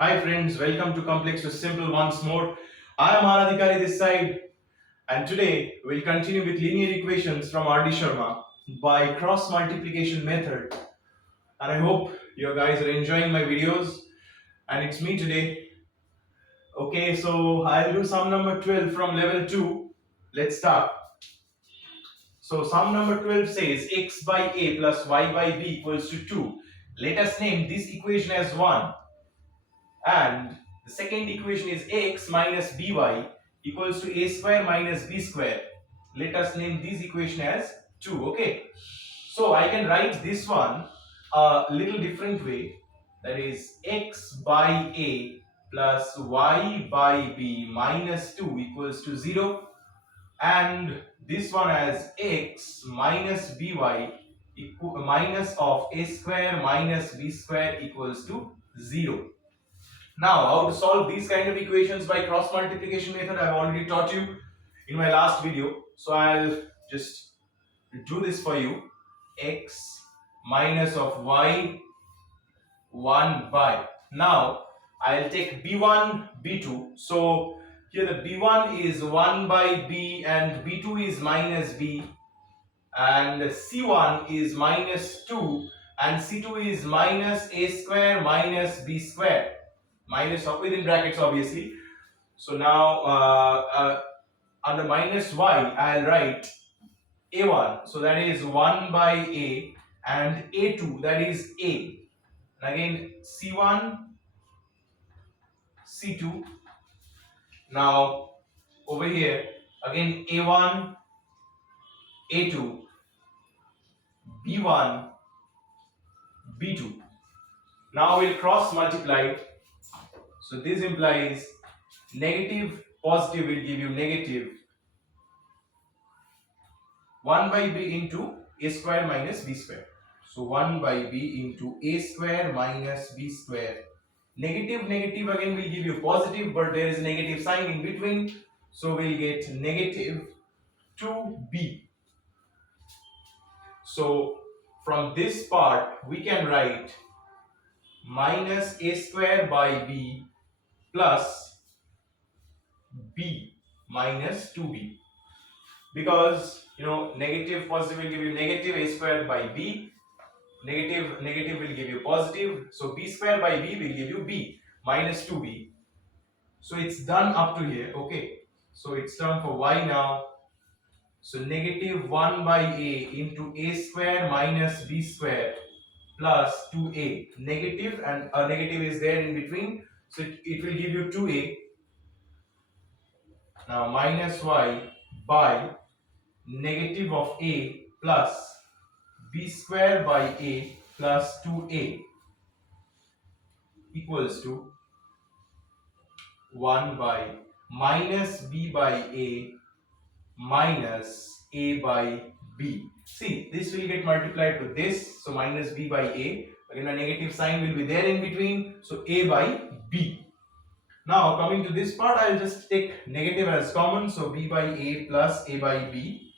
Hi friends, welcome to Complex to Simple once more. I am Aradhikari this side, and today we'll continue with linear equations from R.D. Sharma by cross multiplication method. And I hope you guys are enjoying my videos. And it's me today. Okay, so I'll do sum number 12 from level 2. Let's start. So sum number 12 says x by a plus y by b equals to 2. Let us name this equation as 1. And the second equation is x minus by equals to a square minus b square. Let us name this equation as 2. Okay. So I can write this one a little different way. That is x by a plus y by b minus 2 equals to 0. And this one as x minus by minus of a square minus b square equals to 0. Now, how to solve these kind of equations by cross multiplication method, I have already taught you in my last video. So I'll just do this for you. X minus of y 1 by. Now, I'll take b1, b2. So here the b1 is 1 by b and b2 is minus b, and c1 is minus 2 and c2 is minus a square minus b square, minus of within brackets obviously. So now under minus y I'll write a1, so that is 1 by a, and a2, that is a, and again c1 c2. Now over here again a1 a2 b1 b2. Now we'll cross multiply. So this implies negative positive will give you negative 1 by b into a square minus b square. So 1 by b into a square minus b square. Negative negative again will give you positive, but there is a negative sign in between. So we'll get negative 2b. So from this part we can write minus a square by b plus b minus 2b, because negative positive will give you negative a square by b, negative negative will give you positive, so b square by b will give you b minus 2b. So it's done up to here. Okay, so it's done for y now. So negative 1 by a into a square minus b square plus 2a, negative and a negative is there in between, so it will give you 2a. Now minus y by negative of a plus b square by a plus 2a equals to 1 by minus b by a minus a by b. See, this will get multiplied to this, so minus b by a. Again, a negative sign will be there in between, so a by b. Now coming to this part, I'll just take negative as common, so b by a plus a by b.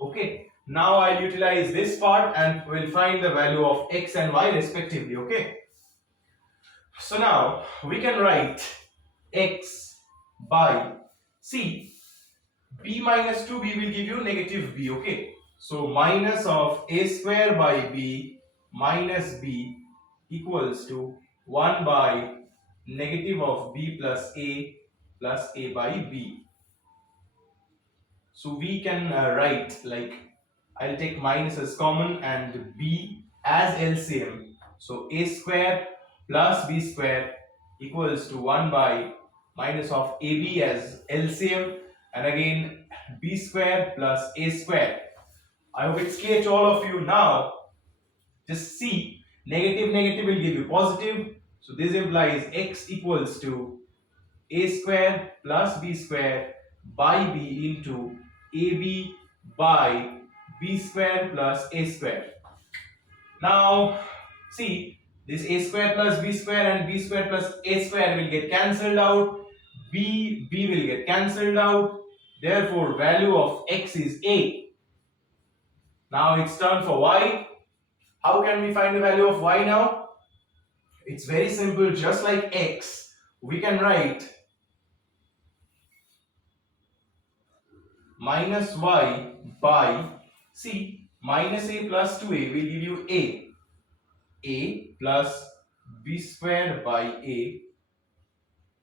Okay, now I'll utilize this part and we'll find the value of x and y respectively. Okay, so now we can write x by, see, b minus 2b will give you negative b. Okay, so minus of a square by b minus b equals to 1 by negative of b plus a by b. So we can write like, I'll take minus as common and b as LCM. So a square plus b square equals to 1 by minus of ab as LCM, and again b square plus a square. I hope it's clear to all of you. Now just see, negative negative will give you positive. So this implies x equals to a square plus b square by b into ab by b square plus a square. Now see, this a square plus b square and b square plus a square will get cancelled out. B will get cancelled out. Therefore, value of x is a. Now it's turn for y. How can we find the value of y now? It's very simple, just like x, we can write minus y by, see, minus a plus 2a will give you a plus b square by a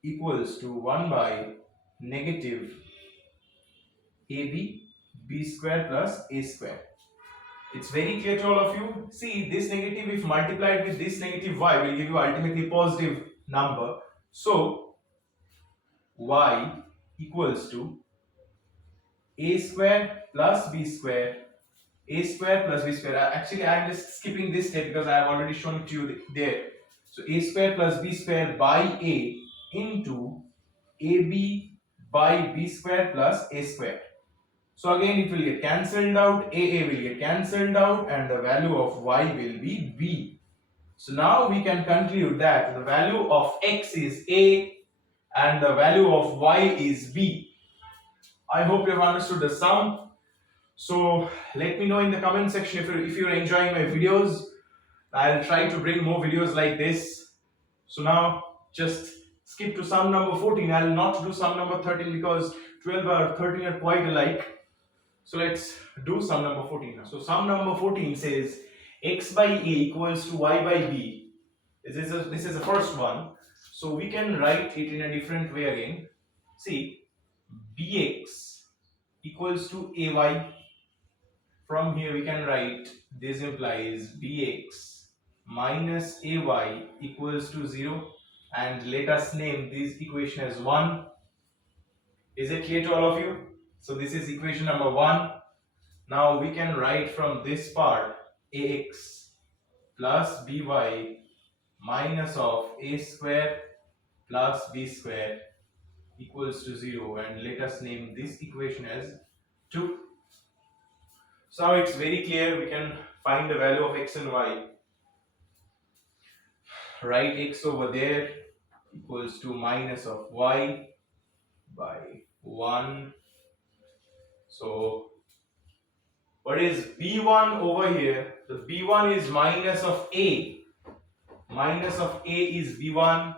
equals to 1 by negative ab b square plus a square. It's very clear to all of you. See, this negative, if multiplied with this negative y, will give you ultimately positive number. So, y equals to a square plus b square, a square plus b square. Actually, I am just skipping this step because I have already shown it to you there. So, a square plus b square by a into ab by b square plus a square. So again it will get cancelled out, a will get cancelled out, and the value of y will be b. So now we can conclude that the value of x is a and the value of y is b. I hope you have understood the sum. So let me know in the comment section if you're enjoying my videos. I'll try to bring more videos like this. So now just skip to sum number 14. I'll not do sum number 13 because 12 or 13 are quite alike. So let's do sum number 14 now. So sum number 14 says x by a equals to y by b. This is the first one. So we can write it in a different way again. See, bx equals to ay. From here we can write this implies bx minus ay equals to 0, and let us name this equation as 1. Is it clear to all of you? So this is equation number 1. Now we can write from this part ax plus by minus of a square plus b square equals to 0, and let us name this equation as 2. So now it's very clear, we can find the value of x and y. Write x over there equals to minus of y by 1. So what is b1 over here? The b1 is minus of a. Minus of a is b1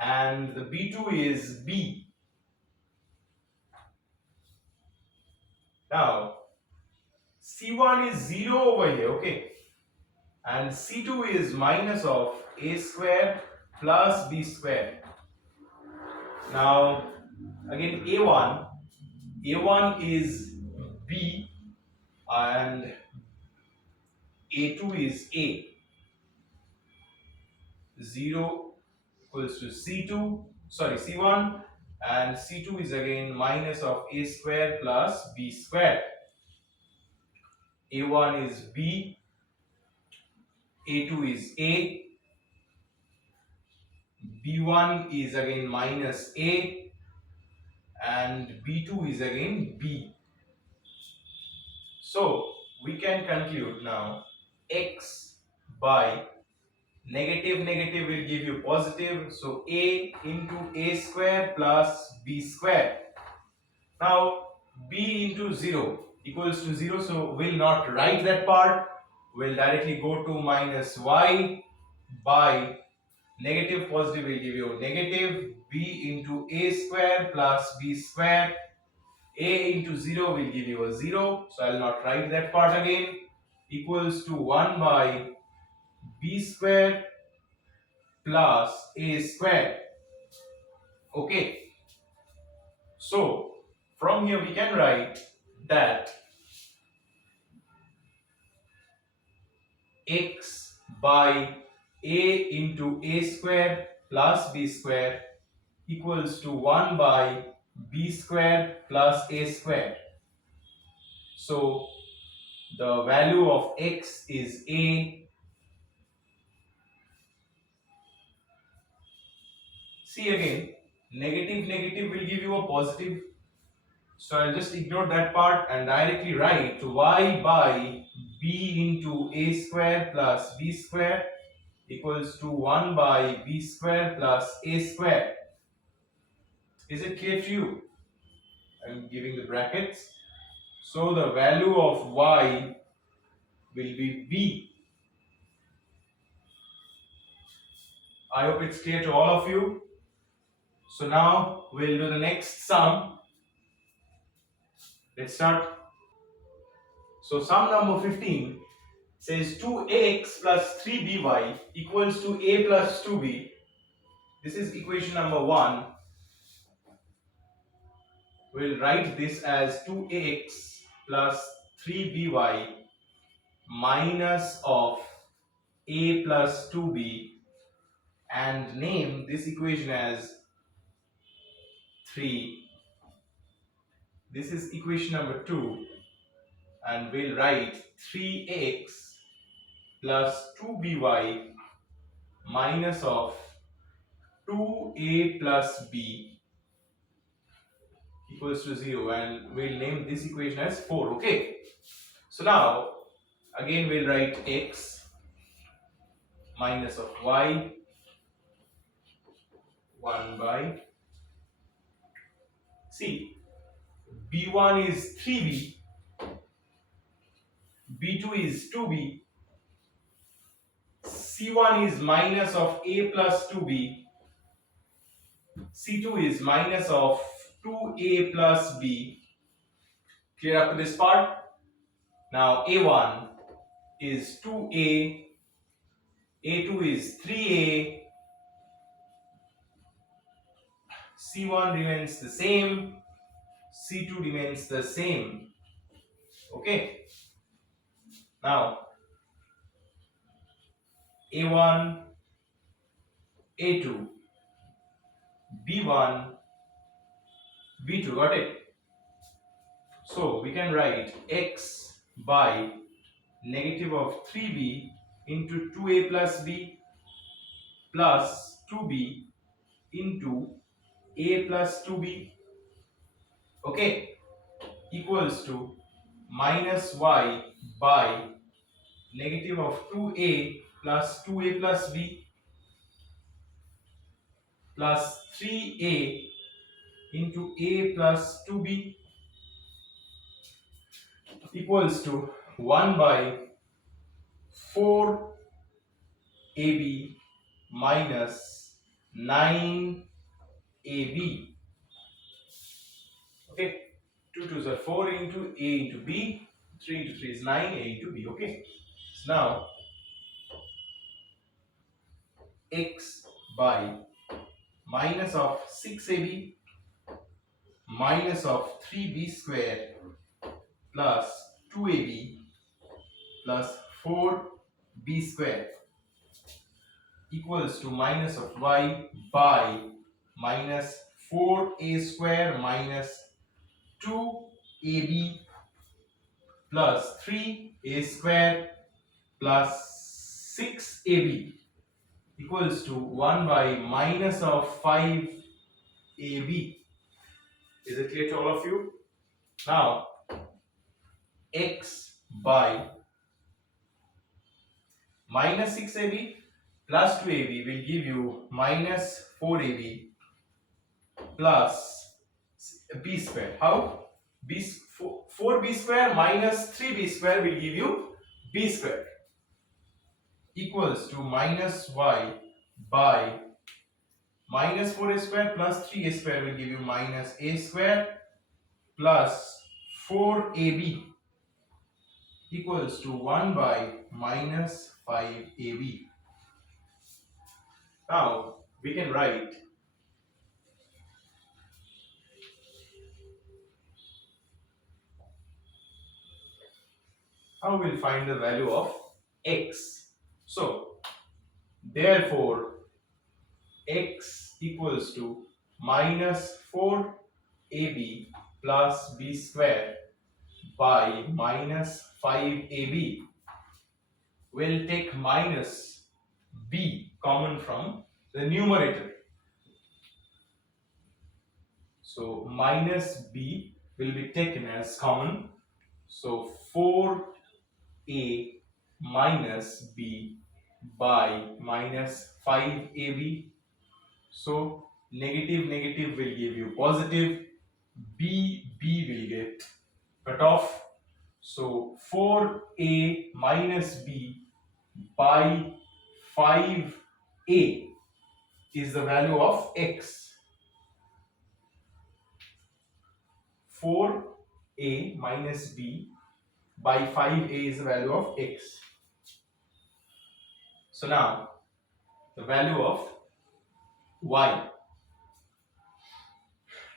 and the b2 is b. Now c1 is 0 over here, okay, and c2 is minus of a square plus b square. Now again a1 is b and a2 is a. 0 equals to c1, and c2 is again minus of a square plus b square. a1 is b, a2 is a, b1 is again minus a, and b2 is again b. So we can conclude now x by negative will give you positive, so a into a square plus b square. Now b into 0 equals to 0, so we'll not write that part, we'll directly go to minus y by negative positive will give you negative b into a square plus b square. A into 0 will give you a 0, so I'll not write that part again, equals to 1 by b square plus a square. Okay, so from here we can write that x by a into a square plus b square equals to 1 by b square plus a square. So the value of x is a. See again, negative will give you a positive. So I'll just ignore that part and directly write y by b into a square plus b square equals to 1 by b square plus a square. Is it clear to you? I'm giving the brackets. So the value of y will be b. I hope it's clear to all of you. So now we'll do the next sum. Let's start. So sum number 15 says 2ax plus 3by equals to a plus 2b. This is equation number 1. We'll write this as 2ax plus 3by minus of a plus 2b and name this equation as 3. This is equation number 2 and we'll write 3x plus 2by minus of 2a plus b equals to 0 and we'll name this equation as 4. Okay. So now again we'll write x minus of y 1 by, see, b1 is 3b, b2 is 2b, c1 is minus of a plus 2b, c2 is minus of 2a plus b. Clear up to this part? Now a1 is 2a, a2 is 3a, c1 remains the same, c2 remains the same. Okay. Now a1, a2, b1, b2, got it? So we can write x by negative of 3b into 2a plus b plus 2b into a plus 2b, okay, equals to minus y by negative of 2a plus 2a plus b plus 3a into a plus 2b equals to 1 by 4ab minus 9ab. Okay, 2 2s are 4 into a into b, 3 into 3 is 9, a into b. Okay, so now x by minus of 6ab minus of 3b square plus 2ab plus 4b square equals to minus of y by minus 4a square minus 2ab plus 3a square plus 6ab equals to 1 by minus of 5ab. Is it clear to all of you? Now x by minus 6ab plus 2ab will give you minus 4ab plus b square. How? 4b square minus 3b square will give you b square equals to minus y by minus 4a square plus 3a square will give you minus a square plus 4ab equals to 1 by minus 5ab. Now we can write how we'll find the value of x. So therefore x equals to minus 4ab plus b square by minus 5ab. We'll take minus b common from the numerator. So minus b will be taken as common. So 4a minus b by minus 5ab. So negative negative will give you positive, b will get cut off. So 4a minus b by 5a is the value of x. 4a minus b by 5a is the value of x. So now the value of y.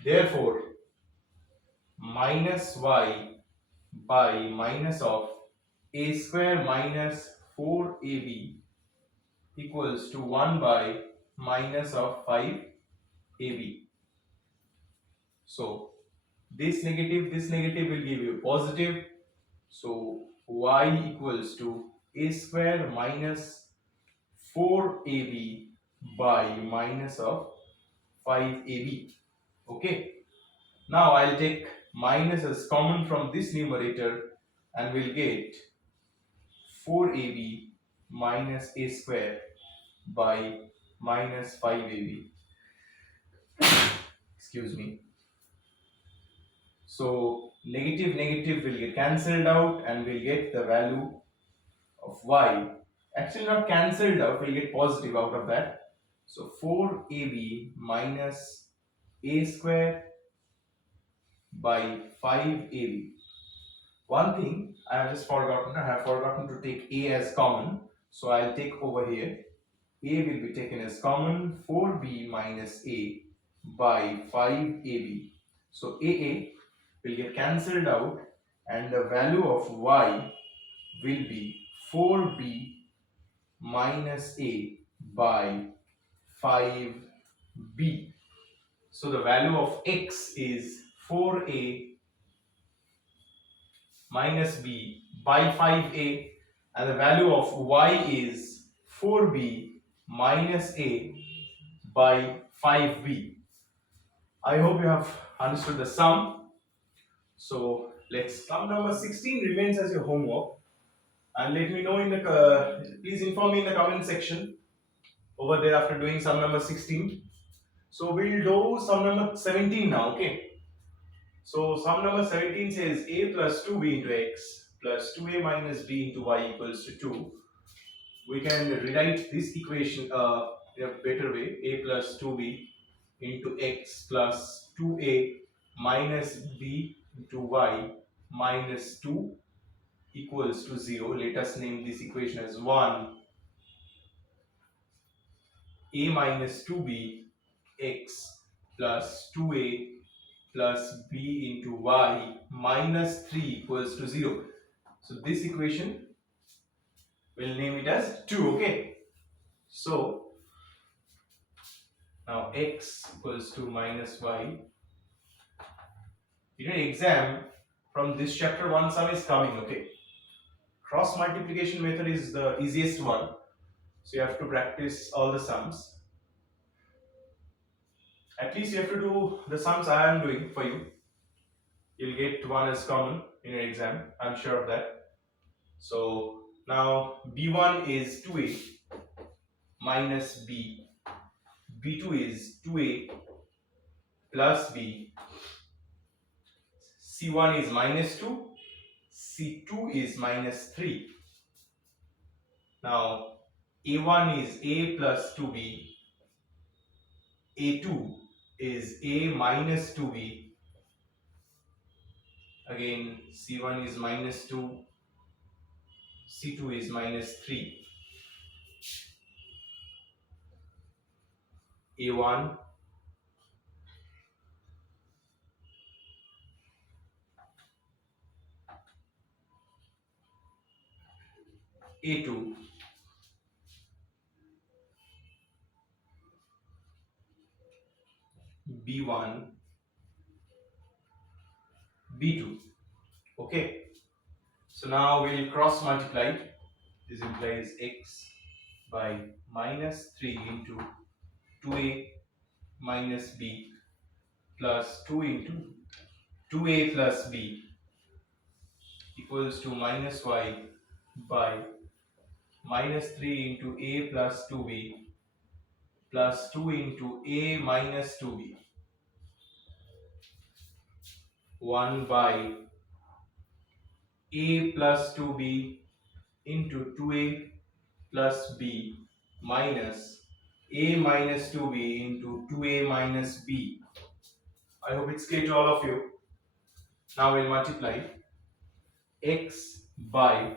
Therefore, minus y by minus of a square minus 4ab equals to 1 by minus of 5ab. So this negative will give you positive. So y equals to a square minus 4ab by minus of 5ab. Okay. Now I'll take minus as common from this numerator and we'll get 4ab minus a square by minus 5ab. Excuse me. So negative will get cancelled out and we'll get the value of y. Actually not cancelled out, we'll get positive out of that. So 4ab minus a square by 5ab. One thing I have just forgotten, I have forgotten to take a as common. So I'll take over here. A will be taken as common, 4b minus a by 5ab. So a will get cancelled out and the value of y will be 4b minus a by 5b. So the value of x is 4a minus b by 5a and the value of y is 4b minus a by 5b. I hope you have understood the sum. So let's sum number 16 remains as your homework and let me know in the please inform me in the comment section over there after doing sum number 16. So we'll do sum number 17 now. Okay. So sum number 17 says a plus 2b into x plus 2a minus b into y equals to 2. We can rewrite this equation in a better way. A plus 2b into x plus 2a minus b into y minus 2 equals to 0. Let us name this equation as 1. A minus 2b x plus 2a plus b into y minus 3 equals to 0. So this equation, we'll name it as 2. Okay. So now x equals to minus y. In your exam, from this chapter one sum is coming. Okay. Cross multiplication method is the easiest one. So you have to practice all the sums. At least you have to do the sums I am doing for you. You'll get one as common in your exam. I'm sure of that. So now b1 is 2a minus b. b2 is 2a plus b. c1 is minus 2. c2 is minus 3. Now a1 is a plus 2b. a2 is a minus 2b. Again c1 is minus 2. c2 is minus 3. a1 a2 b1 b2. Okay, so now we'll cross multiply. This implies x by minus 3 into 2a minus b plus 2 into 2a plus b equals to minus y by minus 3 into a plus 2b plus 2 into a minus 2b, 1 by a plus 2b into 2a plus b minus a minus 2b into 2a minus b. I hope it's clear to all of you. Now we'll multiply x by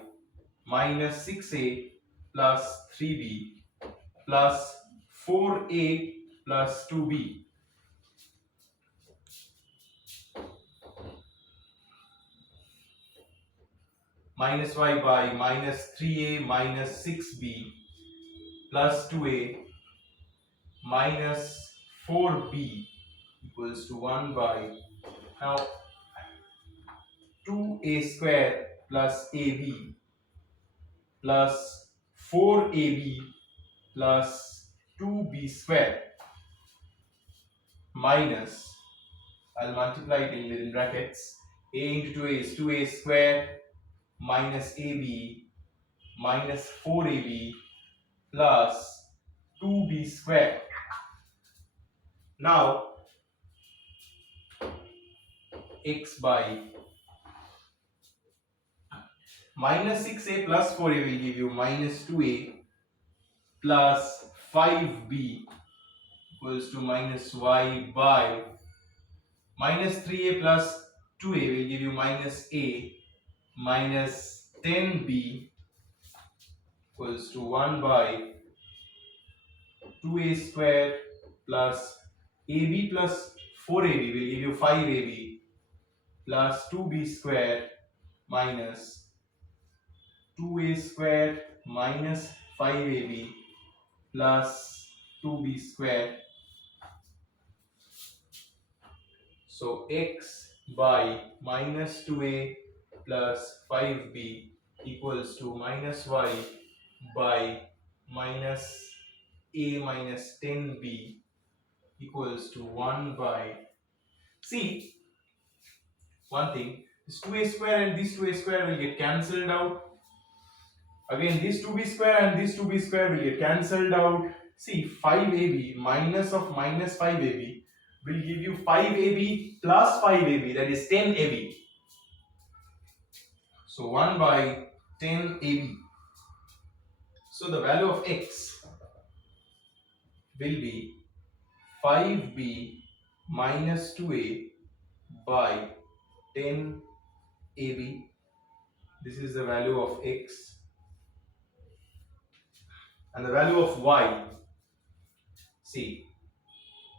minus 6a plus 3b plus 4a plus 2b minus y by minus 3a minus 6b plus 2a minus 4b equals to 1 by, now, 2a square plus ab plus 4ab plus 2b square minus, I'll multiply it in within brackets, a into 2a is 2a square minus ab minus 4ab plus 2b square. Now x by minus 6a plus 4a will give you minus 2a plus 5b equals to minus y by minus 3a plus 2a will give you minus a minus 10b equals to 1 by 2a square plus ab plus 4ab will give you 5ab plus 2b square minus 2a square minus 5ab plus 2b square. So x by minus 2a plus 5b equals to minus y by minus a minus 10b equals to 1 by, see, one thing, this 2a square and this 2a square will get cancelled out. Again, this 2b square and this 2b square will get cancelled out. See, 5ab minus of minus 5ab will give you 5ab plus 5ab, that is 10ab. So 1 by 10ab. So the value of x will be 5b minus 2a by 10ab. This is the value of x. And the value of y, see,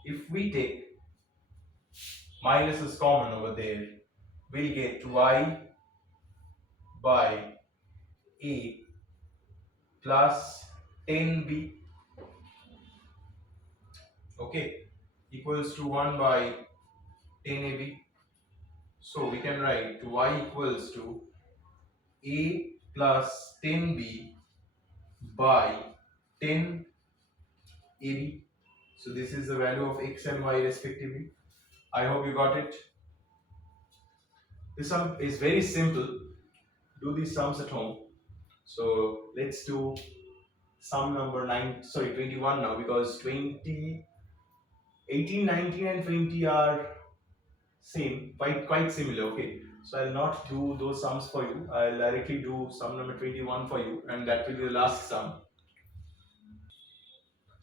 if we take minus is common over there, we'll get y by a plus 10b, okay, equals to 1 by 10ab. So we can write y equals to a plus 10b by 10ab. So this is the value of x and y respectively. I hope you got it. This sum is very simple. Do these sums at home. So let's do sum number 21 now, because 20, 18, 19 and 20 are same, quite similar. Okay, so I'll not do those sums for you. I'll directly do sum number 21 for you, and that will be the last sum.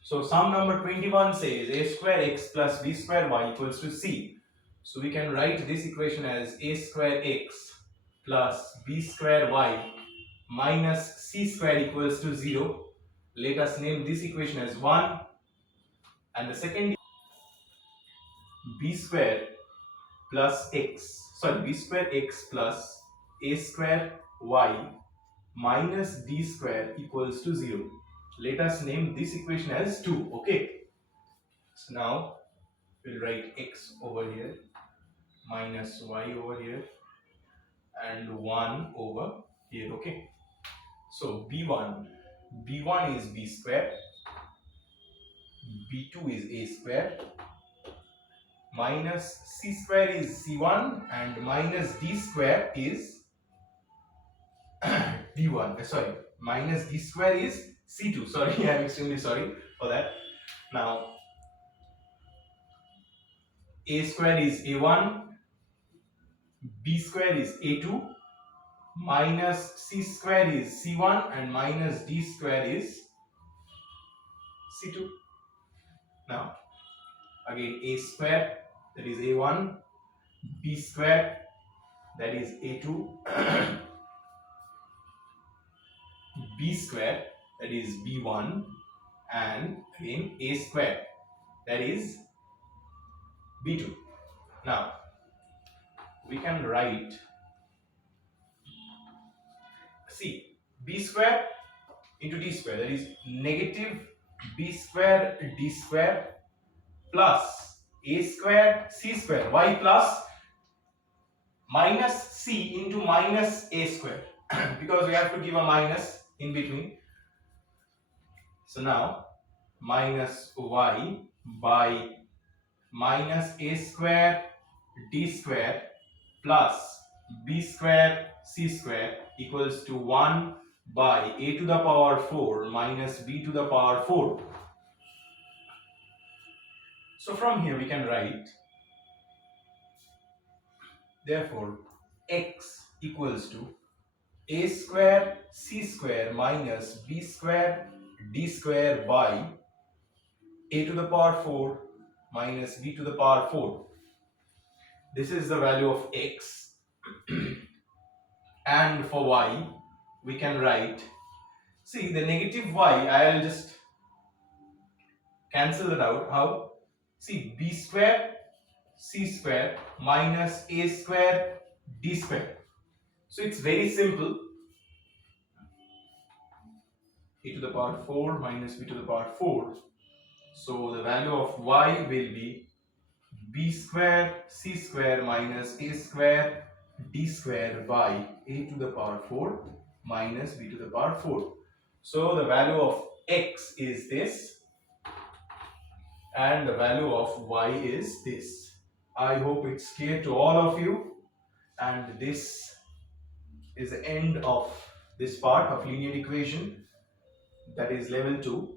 So sum number 21 says a square x plus b square y equals to c. So we can write this equation as a square x plus b square y minus c square equals to 0. Let us name this equation as 1, and the second b square plus b square x plus a square y minus d square equals to 0. Let us name this equation as 2. Okay, so now we'll write x over here minus y over here and 1 over here. Okay, so b1 is b square, b2 is a square, minus c square is c1, and minus d square is d1. Sorry, minus d square is c2. Sorry, I'm extremely sorry for that. Now a square is a1, b square is a2, minus c square is c1, and minus d square is c2. Now again a square, that is a1, b square, that is a2, b square, that is b1, and again a square, that is b2. Now we can write, see, b square into d square, that is negative b square d square plus a square c square, y plus minus c into minus a square because we have to give a minus in between. So now minus y by minus a square d square plus b square c square equals to 1 by a to the power 4 minus b to the power 4. So from here we can write, therefore x equals to a square c square minus b square d square by a to the power 4 minus b to the power 4. This is the value of x. And for y we can write, see, the negative y, I'll just cancel it out. How? See, b square c square minus a square d square. So it's very simple. A to the power 4 minus b to the power 4. So the value of y will be b square c square minus a square d square by a to the power 4 minus b to the power 4. So the value of x is this and the value of y is this. I hope it's clear to all of you, and this is the end of this part of linear equation, that is level 2.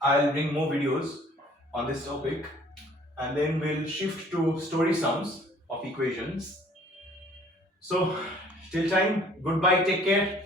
I'll bring more videos on this topic and then we'll shift to story sums of equations. So till time, goodbye, take care.